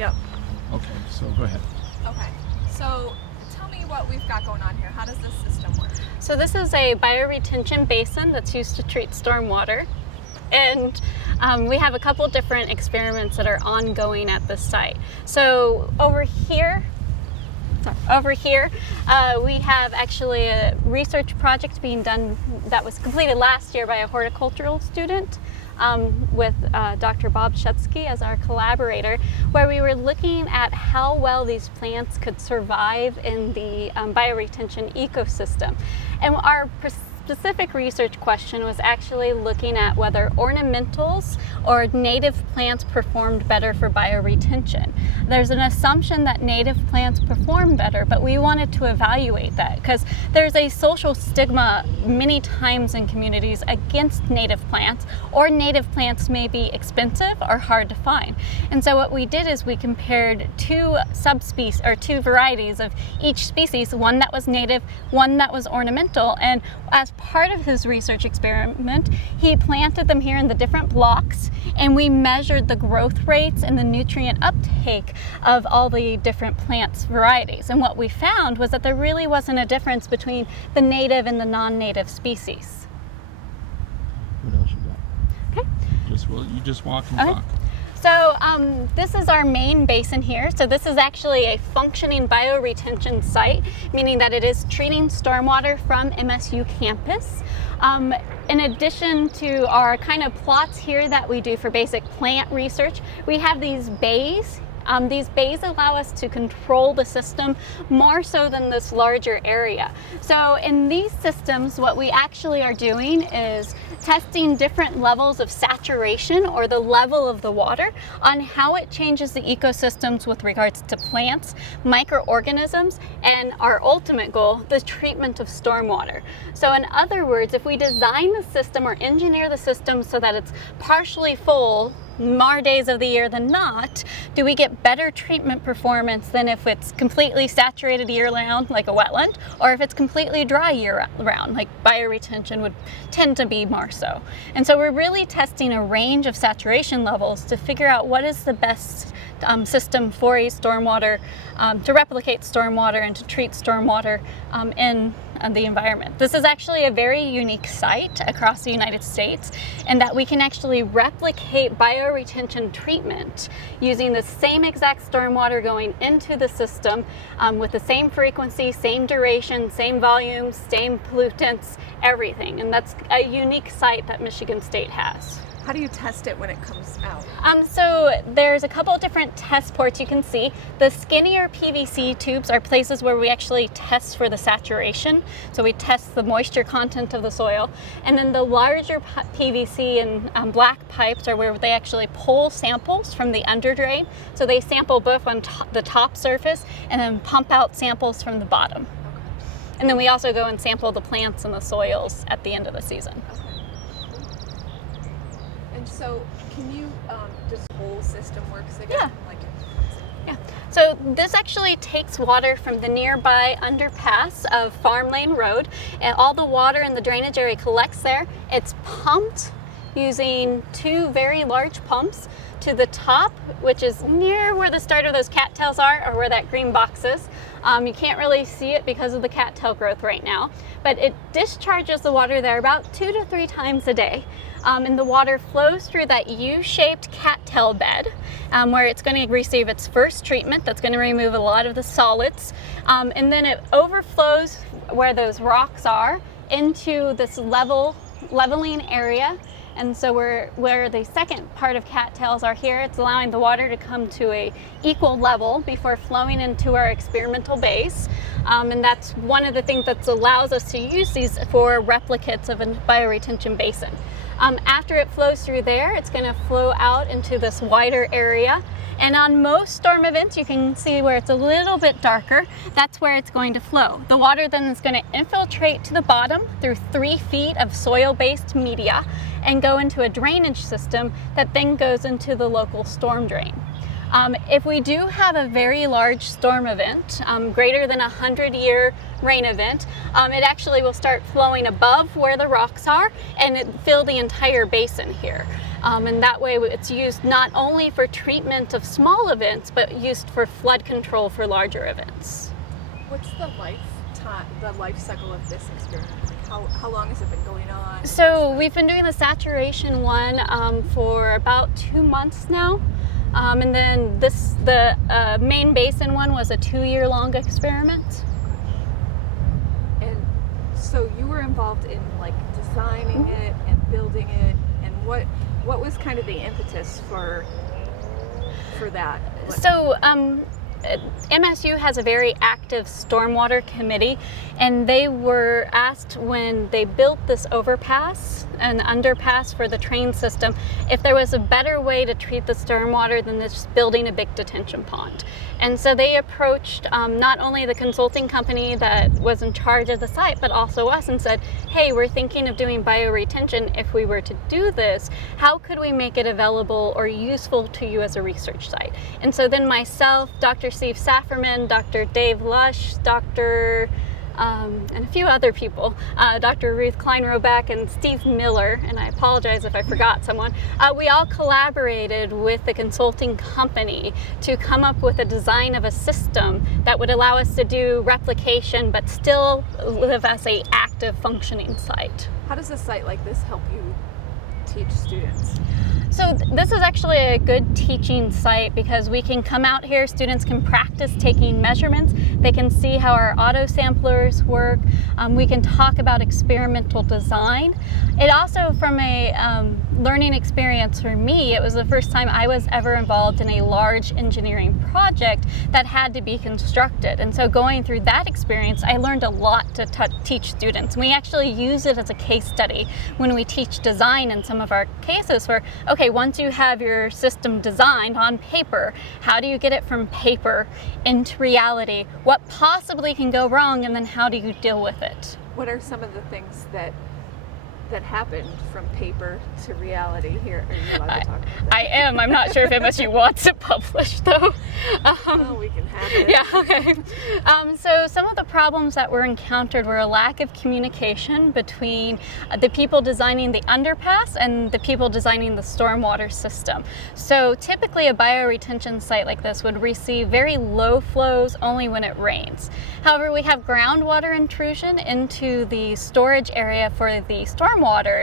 Yep. Okay, so go ahead. Okay. So tell me what we've got going on here. How does this system work? So this is a bioretention basin that's used to treat stormwater. And we have a couple different experiments that are ongoing at this site. So over here, we have actually a research project being done that was completed last year by a horticultural student with Dr. Bob Shutsky as our collaborator, where we were looking at how well these plants could survive in the bioretention ecosystem. And our specific research question was actually looking at whether ornamentals or native plants performed better for bioretention. There's an assumption that native plants perform better, but we wanted to evaluate that because there's a social stigma many times in communities against native plants, or native plants may be expensive or hard to find. And so what we did is we compared two subspecies or two varieties of each species, one that was native, one that was ornamental, and as part of his research experiment, he planted them here in the different blocks, and we measured the growth rates and the nutrient uptake of all the different plants varieties. And what we found was that there really wasn't a difference between the native and the non-native species. What else you got? Okay. You just walk and Okay. talk. So this is our main basin here. So this is actually a functioning bioretention site, meaning that it is treating stormwater from MSU campus. In addition to our kind of plots here that we do for basic plant research, we have these bays. These bays allow us to control the system more so than this larger area. So in these systems, what we actually are doing is testing different levels of saturation, or the level of the water, on how it changes the ecosystems with regards to plants, microorganisms, and our ultimate goal, the treatment of stormwater. So in other words, if we design the system or engineer the system so that it's partially full more days of the year than not, do we get better treatment performance than if it's completely saturated year-round, like a wetland, or if it's completely dry year-round, like bioretention would tend to be more so. And so we're really testing a range of saturation levels to figure out what is the best system for a stormwater, to replicate stormwater and to treat stormwater in the environment. This is actually a very unique site across the United States, in that we can actually replicate bioretention treatment using the same exact stormwater going into the system with the same frequency, same duration, same volume, same pollutants, everything. And that's a unique site that Michigan State has. How do you test it when it comes out? So there's a couple of different test ports you can see. The skinnier PVC tubes are places where we actually test for the saturation. So we test the moisture content of the soil. And then the larger PVC and black pipes are where they actually pull samples from the underdrain. So they sample both on the top surface and then pump out samples from the bottom. Okay. And then we also go and sample the plants and the soils at the end of the season. Okay. And so, can you, this whole system works again? Yeah. Like, Yeah. So this actually takes water from the nearby underpass of Farm Lane Road, and all the water in the drainage area collects there. It's pumped using two very large pumps to the top, which is near where the start of those cattails are, or where that green box is. You can't really see it because of the cattail growth right now, but it discharges the water there about 2 to 3 times a day. And the water flows through that U-shaped cattail bed, where it's going to receive its first treatment that's going to remove a lot of the solids, and then it overflows where those rocks are into this leveling area. And so where the second part of cattails are here, it's allowing the water to come to a equal level before flowing into our experimental bays. And that's one of the things that allows us to use these for replicates of a bioretention basin. After it flows through there, it's going to flow out into this wider area. And on most storm events, you can see where it's a little bit darker. That's where it's going to flow. The water then is going to infiltrate to the bottom through 3 feet of soil-based media and go into a drainage system that then goes into the local storm drain. If we do have a very large storm event, greater than 100-year rain event, it actually will start flowing above where the rocks are and it fill the entire basin here. And that way it's used not only for treatment of small events, but used for flood control for larger events. What's the life cycle of this experiment? Like how long has it been going on? So we've been doing the saturation one for about 2 months now. And then the main basin one was a 2-year-long experiment. And so you were involved in like designing it and building it, and what was kind of the impetus for that? So MSU has a very active stormwater committee, and they were asked when they built this overpass and underpass for the train system if there was a better way to treat the stormwater than just building a big detention pond. And so they approached not only the consulting company that was in charge of the site, but also us, and said, hey, we're thinking of doing bioretention. If we were to do this, how could we make it available or useful to you as a research site? And so then myself, Dr. Steve Safferman, Dr. Dave Lush, and a few other people, Dr. Ruth Klein-Roback and Steve Miller, and I apologize if I forgot someone, we all collaborated with the consulting company to come up with a design of a system that would allow us to do replication but still live as an active functioning site. How does a site like this help you teach students? So this is actually a good teaching site because we can come out here, students can practice taking measurements, they can see how our auto samplers work, we can talk about experimental design. It also, from a learning experience for me, it was the first time I was ever involved in a large engineering project that had to be constructed. And so going through that experience, I learned a lot to teach students. We actually use it as a case study when we teach design in some of our cases where, okay, once you have your system designed on paper, how do you get it from paper into reality? What possibly can go wrong, and then how do you deal with it? What are some of the things that happened from paper to reality here? Are you allowed to talk about that? I am. I'm not sure if MSU wants it published, though. Well, we can have it. Yeah, okay. So some of the problems that were encountered were a lack of communication between the people designing the underpass and the people designing the stormwater system. So typically a bioretention site like this would receive very low flows only when it rains. However, we have groundwater intrusion into the storage area for the stormwater,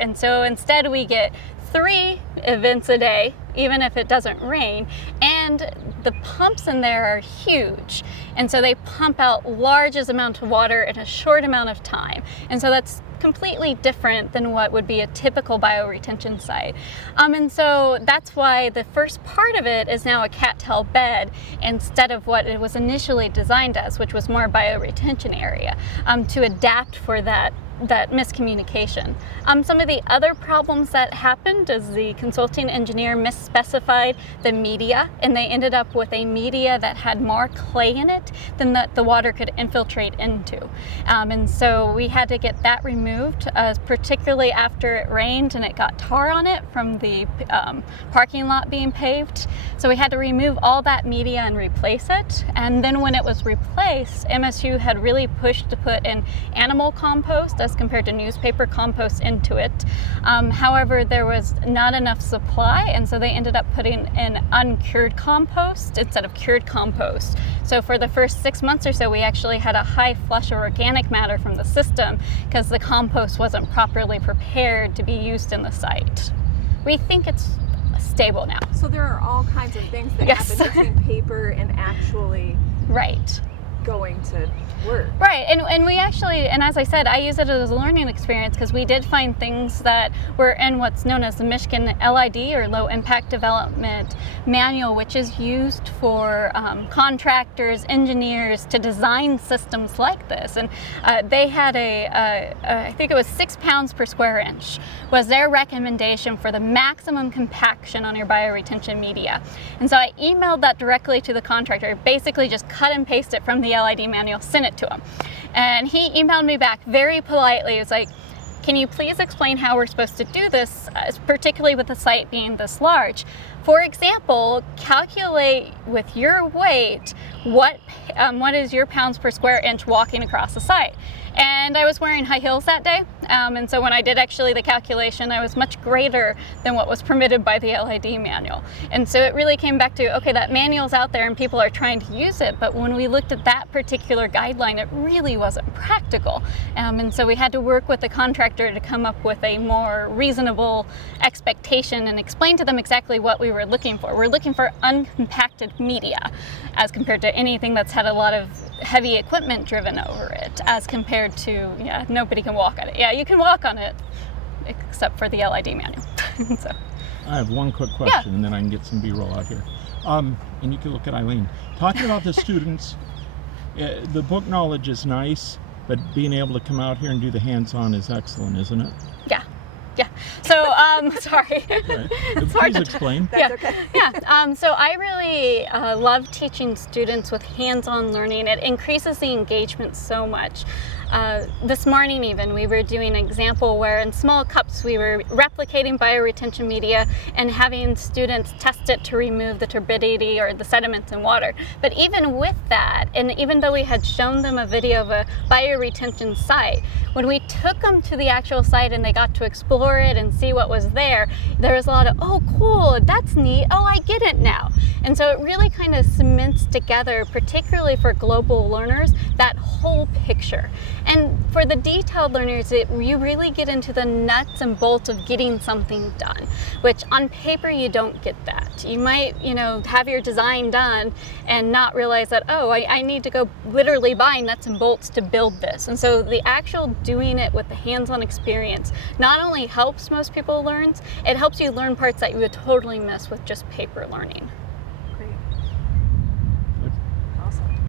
and so instead we get 3 events a day, even if it doesn't rain, and the pumps in there are huge, and so they pump out largest amount of water in a short amount of time, and so that's completely different than what would be a typical bioretention site. And so that's why the first part of it is now a cattail bed instead of what it was initially designed as, which was more a bioretention area, to adapt for that miscommunication. Some of the other problems that happened is the consulting engineer misspecified the media, and they ended up with a media that had more clay in it than that the water could infiltrate into. And so we had to get that removed, particularly after it rained and it got tar on it from the parking lot being paved. So we had to remove all that media and replace it. And then when it was replaced, MSU had really pushed to put in animal compost as compared to newspaper compost into it. However, there was not enough supply, and so they ended up putting in uncured compost instead of cured compost. So for the first 6 months or so, we actually had a high flush of organic matter from the system because the compost wasn't properly prepared to be used in the site. We think it's stable now. So there are all kinds of things that Yes. happen between paper and actually Right. going to work. Right, and we actually, and as I said, I use it as a learning experience because we did find things that were in what's known as the Michigan LID, or Low Impact Development Manual, which is used for contractors, engineers to design systems like this. And they had I think it was 6 pounds per square inch was their recommendation for the maximum compaction on your bioretention media. And so I emailed that directly to the contractor, basically just cut and paste it from the LID manual, sent it to him. And he emailed me back very politely. He was like, can you please explain how we're supposed to do this, particularly with the site being this large? For example, calculate with your weight what is your pounds per square inch walking across the site. And I was wearing high heels that day, and so when I did actually the calculation, I was much greater than what was permitted by the LID manual. And so it really came back to, okay, that manual's out there and people are trying to use it, but when we looked at that particular guideline, it really wasn't practical. And so we had to work with the contractor to come up with a more reasonable expectation and explain to them exactly what we were looking for. We're looking for uncompacted media as compared to anything that's had a lot of heavy equipment driven over it, as compared to, yeah, nobody can walk on it. Yeah, you can walk on it, except for the LID manual. So, I have one quick question, and then I can get some B-roll out here. And you can look at Eileen. Talking about the students, the book knowledge is nice, but being able to come out here and do the hands-on is excellent, isn't it? yeah. Yeah. So, sorry. Right. It's hard Please to explain. That's okay. Yeah. So I really love teaching students with hands-on learning. It increases the engagement so much. This morning even, we were doing an example where in small cups we were replicating bioretention media and having students test it to remove the turbidity or the sediments in water. But even with that, and even though we had shown them a video of a bioretention site, when we took them to the actual site and they got to explore it and see what was there, there was a lot of, oh cool, that's neat, oh I get it now. And so it really kind of cements together, particularly for global learners, that whole picture. And for the detailed learners, you really get into the nuts and bolts of getting something done, which on paper you don't get that. You might, have your design done and not realize that, oh, I need to go literally buy nuts and bolts to build this. And so the actual doing it with the hands-on experience not only helps most people learn, it helps you learn parts that you would totally miss with just paper learning.